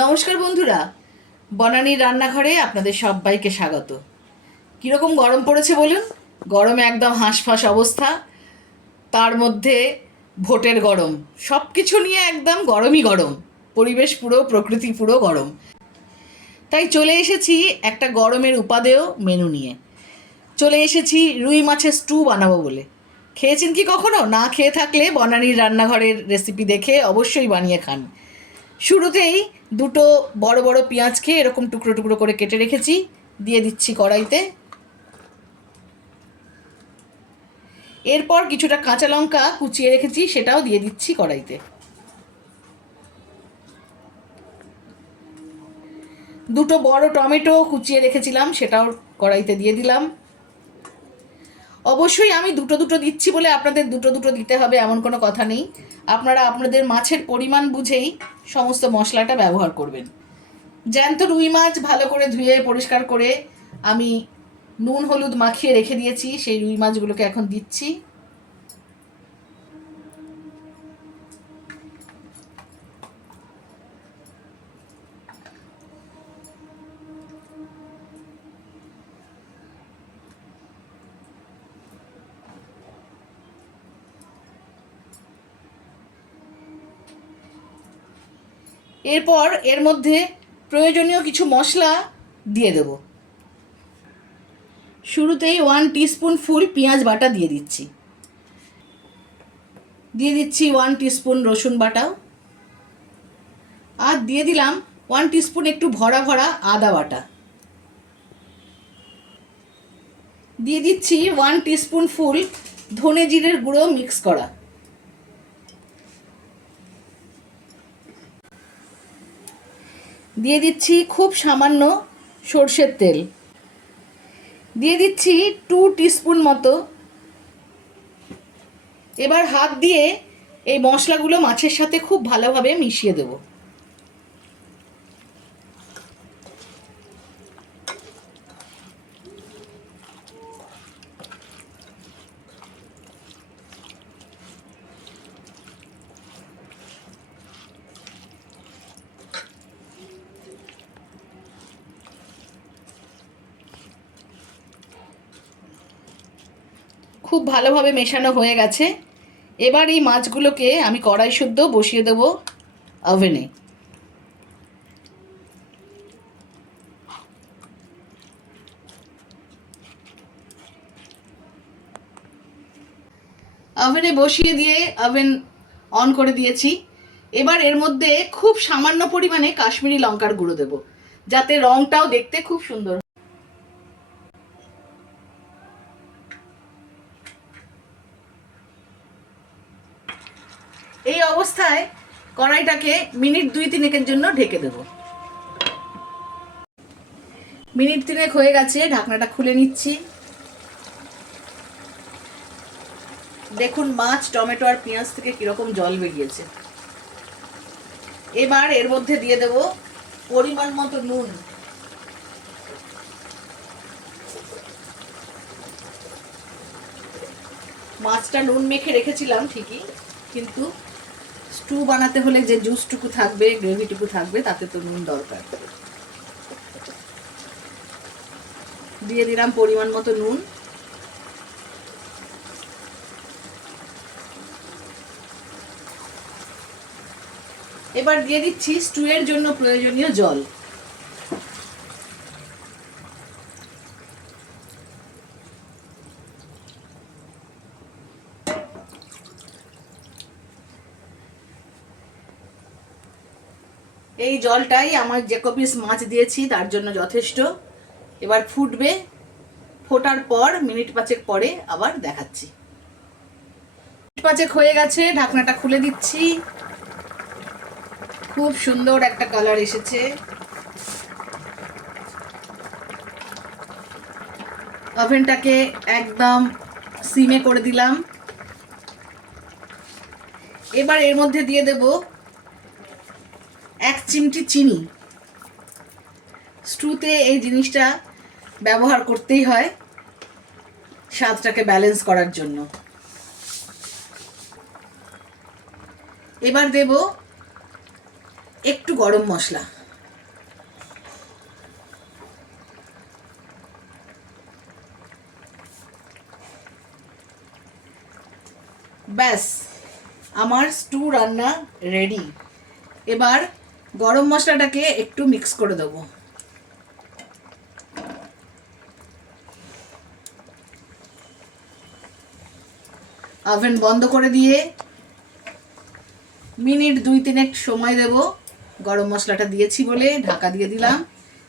নমস্কার বন্ধুরা, বনানীর রান্নাঘরে আপনাদের সবাইকে স্বাগত। কীরকম গরম পড়েছে বলুন? গরমে একদম হাঁসফাঁস অবস্থা, তার মধ্যে ভোটের গরম, সব কিছু নিয়ে একদম গরমই গরম, পরিবেশ পুরো, প্রকৃতি পুরো গরম। তাই চলে এসেছি একটা গরমের উপাদেয় মেনু নিয়ে। চলে এসেছি রুই মাছের স্টু বানাবো বলে। খেয়েছেন কি কখনো? না খেয়ে থাকলে বনানীর রান্নাঘরের রেসিপি দেখে অবশ্যই বানিয়ে খান। শুরুতেই দুটো বড় বড় পেঁয়াজকে এরকম টুকরো টুকরো করে কেটে রেখেছি, দিয়ে দিচ্ছি কড়াইতে। এরপর কিছুটা কাঁচা লঙ্কা কুচিয়ে রেখেছি, সেটাও দিয়ে দিচ্ছি কড়াইতে। দুটো বড় টমেটো কুচিয়ে রেখেছিলাম, সেটাও কড়াইতে দিয়ে দিলাম। অবশ্যই আমি দুটো দুটো দিচ্ছি বলে আপনাদের দুটো দুটো দিতে হবে এমন কোনো কথা নেই। আপনারা আপনাদের মাছের পরিমাণ বুঝেই সমস্ত মশলাটা ব্যবহার করবেন। জ্যান্ত রুই মাছ ভালো করে ধুয়ে পরিষ্কার করে আমি নুন হলুদ মাখিয়ে রেখে দিয়েছি, সেই রুই মাছগুলোকে এখন দিচ্ছি। এরপর এর মধ্যে প্রয়োজনীয় কিছু মশলা দিয়ে দেব। শুরুতেই 1 টিস্পুন ফুল পেঁয়াজ বাটা দিয়ে দিচ্ছি। দিয়ে দিচ্ছি 1 টিস্পুন রসুন বাটাও। আর দিয়ে দিলাম 1 টিস্পুন একটু ভরা ভরা আদা বাটা। দিয়ে দিচ্ছি 1 টিস্পুন ফুল ধনে জিরের গুঁড়ো মিক্স করা। দিয়ে দিচ্ছি খুব সামান্য সর্ষের তেল। দিয়ে দিচ্ছি 2 টিস্পুন মতো। এবার হাত দিয়ে এই মশলাগুলো মাছের সাথে খুব ভালোভাবে মিশিয়ে দেব। খুব ভালোভাবে মেশানো হয়ে গেছে। এবার এই মাছগুলোকে আমি কড়াই শুদ্ধ বসিয়ে দেব ওভেনে। ওভেনে বসিয়ে দিয়ে ওভেন অন করে দিয়েছি। এবার এর মধ্যে খুব সামান্য পরিমাণে কাশ্মীরি লঙ্কার গুঁড়ো দেব, যাতে রংটাও দেখতে খুব সুন্দর। এই অবস্থায় কড়াইটাকে মিনিট 2-3 জন্য ঢেকে দেব। মিনিট 3 হয়ে গেছে, ঢাকনাটা খুলে নিচ্ছি। দেখুন মাছ, টমেটো আর পেঁয়াজ থেকে কিরকম জল বেরিয়েছে। এবার এর মধ্যে দিয়ে দেব পরিমাণ মতো নুন। মাছটা নুন মেখে রেখেছিলাম ঠিকই, কিন্তু স্টু বানাতে হলে যে জুসটুকু থাকবে, গ্রেভিটুকু থাকবে, তাতে তো নুন দরকার। দিয়ে দিলাম পরিমাণ মতো নুন। এবার দিয়ে দিচ্ছি স্টুয়ের জন্য প্রয়োজনীয় জল। এই জলটাই আমার যে কপিস মাছ দিয়েছি তার জন্য যথেষ্ট। এবার ফুটবে, ফোটার পর মিনিট 5 পরে আবার দেখাচ্ছি। মিনিট 5 হয়ে গেছে, ঢাকনাটা খুলে দিচ্ছি। খুব সুন্দর একটা কালার এসেছে। ওভেনটাকে একদম সিমে করে দিলাম। এবার এর মধ্যে দিয়ে দেব 1 চিমটি চিনি। স্টুতে এই জিনিসটা ব্যবহার করতেই হয় স্বাদটাকে ব্যালেন্স করার জন্য। এবার দেব একটু গরম মশলা। ব্যাস, আমার স্টু রান্না রেডি। এবার গরম মশলাটাকে একটু মিক্স করে দেবো। ওভেন বন্ধ করে দিয়ে মিনিট 2-3 সময় দেব। গরম মশলাটা দিয়েছি বলে ঢাকা দিয়ে দিলাম।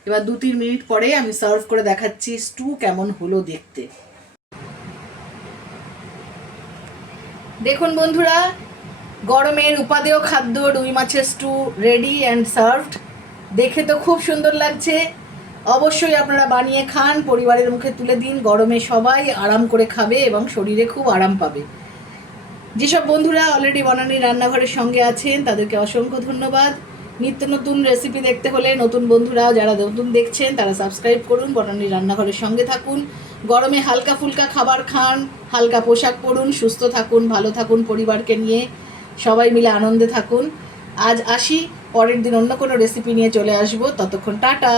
এবার 2-3 মিনিট পরে আমি সার্ভ করে দেখাচ্ছি স্টু কেমন হলো দেখতে। দেখুন বন্ধুরা, গরমের উপাদেয় খাদ্য রুই মাছের স্টু রেডি অ্যান্ড সার্ভড। দেখে তো খুব সুন্দর লাগছে। অবশ্যই আপনারা বানিয়ে খান, পরিবারের মুখে তুলে দিন। গরমে সবাই আরাম করে খাবে এবং শরীরে খুব আরাম পাবে। যেসব বন্ধুরা অলরেডি বনানীর রান্নাঘরের সঙ্গে আছেন তাদেরকে অসংখ্য ধন্যবাদ। নিত্য নতুন রেসিপি দেখতে হলে নতুন বন্ধুরা যারা নতুন দেখছেন তারা সাবস্ক্রাইব করুন, বনানীর রান্নাঘরের সঙ্গে থাকুন। গরমে হালকা ফুলকা খাবার খান, হালকা পোশাক পরুন, সুস্থ থাকুন, ভালো থাকুন, পরিবারকে নিয়ে সবাই মিলে আনন্দে থাকুন। আজ আসি, পরের দিন অন্য কোনো রেসিপি নিয়ে চলে আসবো। ততক্ষণ টাটা।